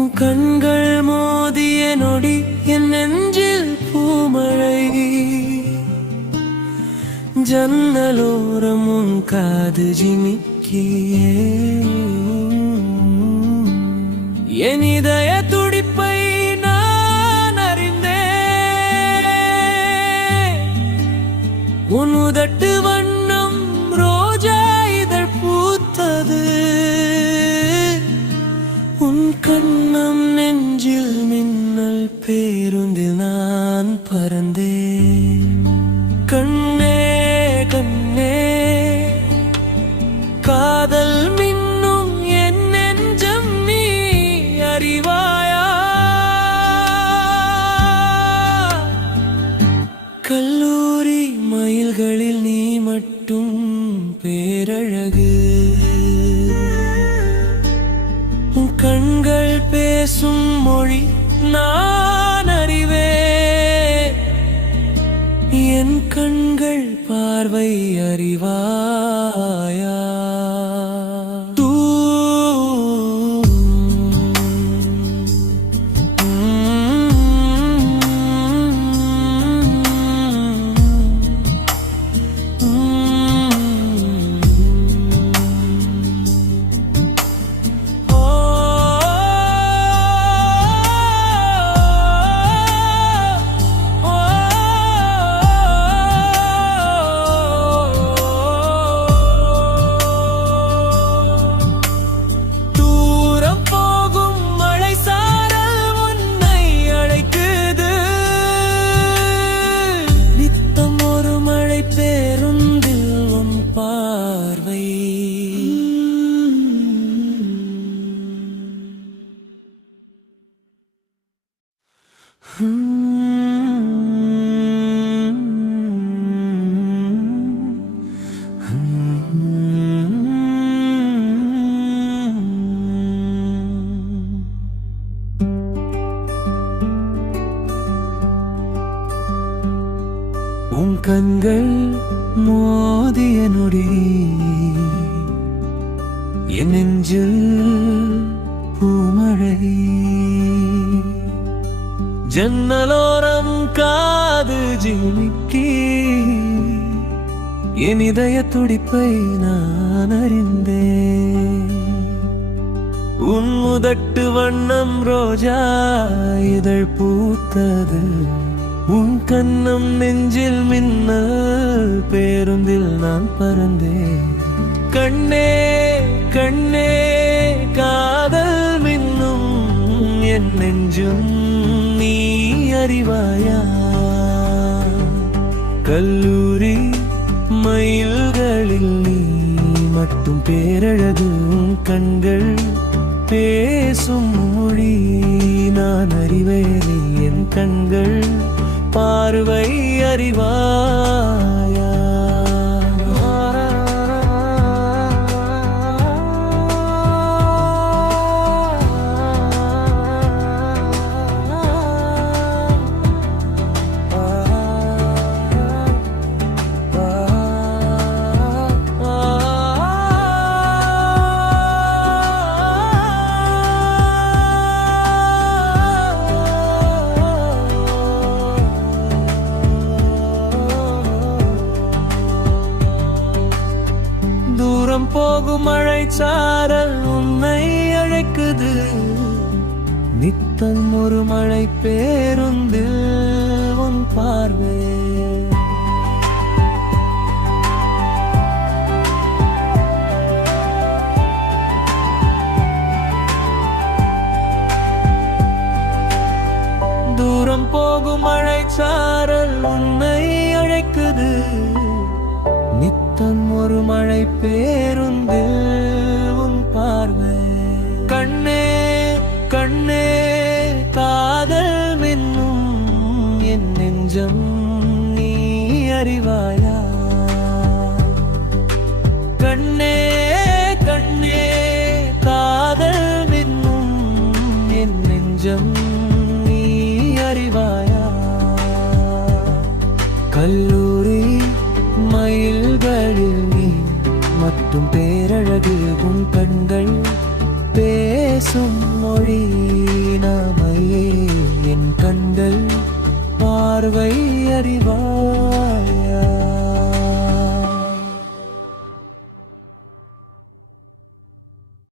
உன் கண்கள் மோதிய நொடி என் நெஞ்சில் பூமழை. ஜன்னலோரம் உன் காது ஜிமிக்கியே என் இதய துடிப்பை நான் அறிந்தேன். உன் உதட்டு வண்ணம் ரோஜா இதழ் பூத்தது. உன் கண்ணம் நெஞ்சில் மின்னல் பேருந்தில் நான் பறந்தேன். கண்ணே கண்ணே காதல் மின்னும் என் நெஞ்சம் நீ அறிவாயா? கல்லூரி மயில்களில் நீ மட்டும் பேரழகு. உன் கண்கள் பேசும் மொழி நான் அறிவேன். என் கண்கள் பார்வை அறிவாயா? உன் கண்கள் மோதிய நொடி என் நெஞ்சில் பூமழை. ஜன்னலோரம் காது ஜிமிக்கி என் இதய துடிப்பை நான் அறிந்தேன். உன் உதட்டு வண்ணம் ரோஜா இதழ் பூத்தது. உன் கண்ணம் நெஞ்சில் மின்னல் பேருந்தில் நான் பறந்தேன். கண்ணே கண்ணே காதல் மின்னும் என் நெஞ்சும் நீ அறிவாயா? கல்லூரி மயில்களில் நீ மட்டும் பேரழகு. உன் கண்கள் பேசும் மொழி நான் அறிவேன். என் கண்கள் பார்வை அறிவாயா? தூரம் போகும் மழை சாரல் உன்னை அழைக்குது. நித்தம் ஒரு மழை பேருந்தில் உன் பார்வை. தூரம் போகும் மழை சாரல் உன்னை அழைக்குது. நித்தம் ஒரு மழை பேருந்தில் உன் பார்வை. கண்ணே கண்ணே காதல் மின்னும் என் நெஞ்சம் நீ அறிவாயா? கண்ணே கண்ணே காதல் மின்னும் என் நெஞ்சம் நீ அறிவாயா? கல்லூரி மயில்களில் நீ மட்டும் பேரழகு. உன் கண்கள் பேசும் மொழி அறிவாயா?